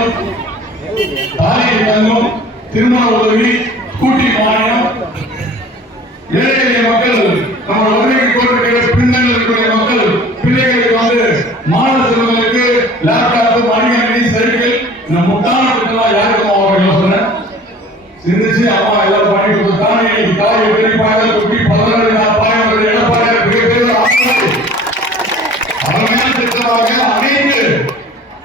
மானியம், தாலியை தங்கம், திருமண உதவி, ஸ்கூட்டி மானியம், ஏழை எளிய மக்கள் நம்ம உதவிக்கு கோரிக்கைகளை பின்னணியில் இருக்கக்கூடிய மக்கள் பிள்ளைகளுக்கு வந்து மாணவ செல்வங்களுக்கு லேப்டாப், மடிக்கணினி, சைக்கிள், இந்த முட்டான திட்டம்லாம் யாருக்கும் அவங்க யோசனை சிந்திச்சு அம்மா எல்லாம் பண்ணி கொடுத்தாங்க. இன்னைக்கு தாயை பெரியப்பாக குட்டி 14 பாயங்கள் எடப்பாடி மிகப்பெரிய அருமையான திட்டமாக அனைத்து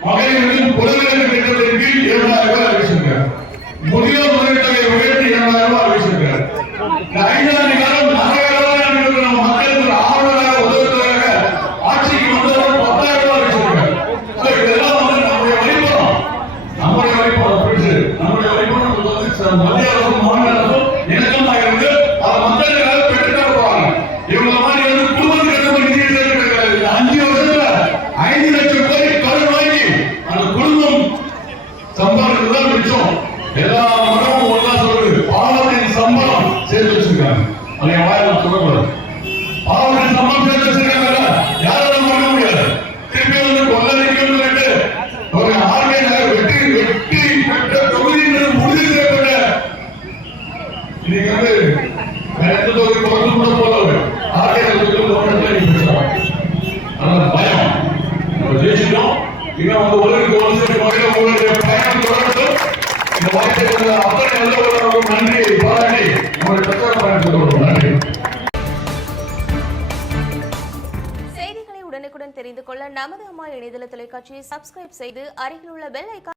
மகளிர்களுக்கும் குழந்தைகள் திட்டத்தின் கீழ் 7000 ரூபாய் அறிவிச்சிருக்கார். முதியோர் உதவித்தொகை உயர்த்தி 7000 ரூபாய் அறிவிச்சிருக்கார். 5 ஆண்டு காலம் நகையாளராக இருக்கிற மக்களுக்கு ஆர்வலாக உதவித்தொகையாக ஆட்சிக்கு வந்தவர் 10,000 ரூபாய் அறிவிச்சிருக்கார். இதெல்லாம் வந்து நம்முடைய வழிபடம், நம்முடைய வழிபடம் மத்திய அரசும் மாநில அரசும் இணக்கமாக இருந்து அது மக்களுக்காக பெற்றுத்தர போறாங்க. இவங்க மாதிரி வந்து குடும்பத்துக்கு நிதி சேர்க்கிறாங்க. 5 வருஷத்துல 5 லட்சம் கோடி கடன் வாங்கி அந்த குடும்பம் சம்பாதிக்கிறதுதான் மிச்சம். எல்லா மரமும் ஒன்னா சொல்லுது, பாவத்தின் சம்பளம் சேர்த்து வச்சிருக்காங்க. அதை வாயில சொல்லக்கூடாது. பாவத்தின் சம்பளம் சேர்த்து வச்சிருக்காங்க, யாராலும் பண்ண முடியாது. திருப்பி வந்து கொள்ளடிக்கணும் ஒரு ஆர்கனைசர் வெட்டி பெற்ற தொகுதியினர் உறுதி செய்யப்பட்ட இன்னைக்கு வந்து எந்த தொகுதி கூட போல ஆர்கனைசர் பயம் நம்ம ஜெயிச்சிட்டோம். இன்னும் வந்து உலகிற்கு ஒரு சில வகையில் உங்களுடைய பயணம் தொடரட்டும். இந்த வாய்ப்பை அத்தனை நல்லவர்களுக்கும் நன்றியை பாராட்டி நம்முடைய பிரச்சார பயணத்தை தொடரும். நன்றி. செய்திகளை உடனுக்குடன் தெரிந்து கொள்ள நமது அம்மா இணையதள தொலைக்காட்சியை சப்ஸ்கிரைப் செய்து அருகில் உள்ள பெல் ஐகான்